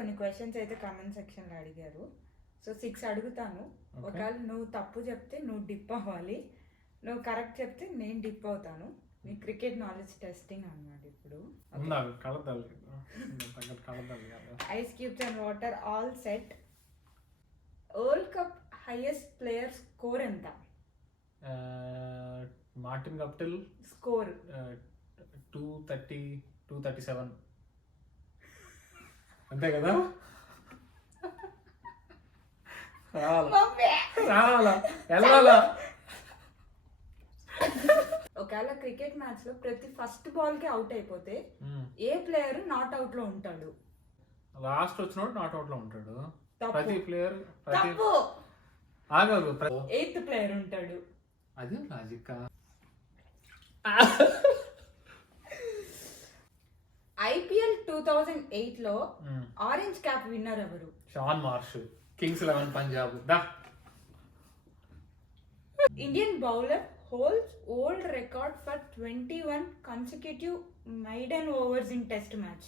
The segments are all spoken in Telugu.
కొన్ని క్వశ్చన్స్ అయితే కామెంట్ సెక్షన్లో అడిగారు. సో 6 అడుగుతాను. ఒకవేళ నువ్వు తప్పు చెప్తే నువ్వు డిప్ అవ్వాలి, నువ్వు కరెక్ట్ చెప్తే నేను డిప్ అవుతాను. మీ క్రికెట్ నాలెడ్జ్ టెస్టింగ్ అన్నమాట ఇప్పుడు. Ice cubes and water all set. World cup highest player score ఎంత? మార్టిన్ గప్టిల్ స్కోర్ 237 అంతే కదా? ఒకవేళ క్రికెట్ మ్యాచ్ లో ప్రతి ఫస్ట్ బాల్ కి అవుట్ అయిపోతే ఏ ప్లేయర్ నాట్ అవుట్ లో ఉంటాడు? లాస్ట్ వచ్చినోడు నాట్ అవుట్ లో ఉంటాడు. తప్పు. ప్రతి ప్లేయర్ తప్పు. ఆగదు 8th ప్లేయర్ ఉంటాడు. అది లాజిక్. ఐపీఎల్ 2008 లో ఆరెంజ్ క్యాప్ విన్నర్ ఎవరు? Shaun Marsh, Kings 11 Punjab. The Indian bowler holds old record for 21 consecutive maiden overs in test match.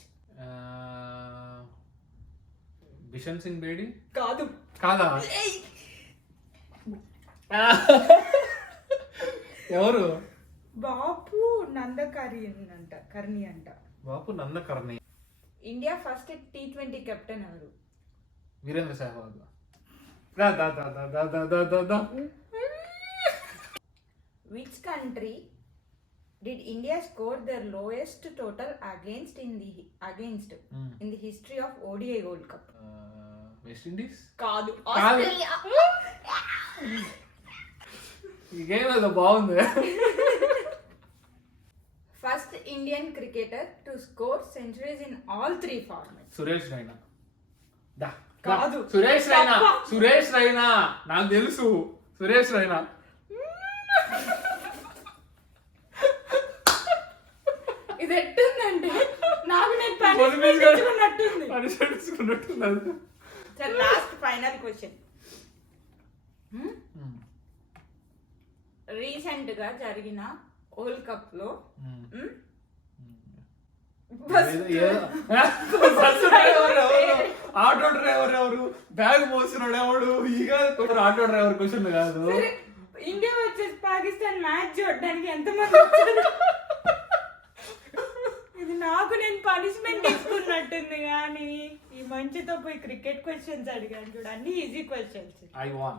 Bishan Singh Bedi కాదు. కాదా? ఎవరు? బాపు కర్ణి అంట. Bapu Nadkarni. India first T20 captain ఎవరు? Virender Sehwag. Which country did India score their lowest total against in the history of ODI World Cup? West Indies. కాదు, ఆస్ట్రేలియా. ఈ గేమ్ ఏదో బాగుంది. First Indian cricketer to score centuries in all 3 formats. Suresh Raina. కాదు, సురేష్ రైనా నాకు తెలుసు. సురేష్ రైనా. ఇది ఎట్టుందంటే నాకు నేను పనిష్మెంట్. సరే, లాస్ట్ ఫైనల్ క్వశ్చన్. రీసెంట్ గా జరిగిన వరల్డ్ కప్ లో ఆటో డ్రైవర్ ఎవరు? బ్యాగ్ మోసినాడు ఎవడు? ఇక ఆటో డ్రైవర్ క్వశ్చన్ కాదు. ఇండియా వచ్చేసి పాకిస్తాన్ మ్యాచ్ చూడడానికి ఎంతమంది వచ్చారు? ఇది నాకు నేను పనిష్మెంట్ ఇస్తున్నట్టుంది. కానీ ఈ మంచితో పోయి క్రికెట్ క్వశ్చన్స్ అడిగాను చూడు, అన్ని ఈజీ క్వశ్చన్స్. I won.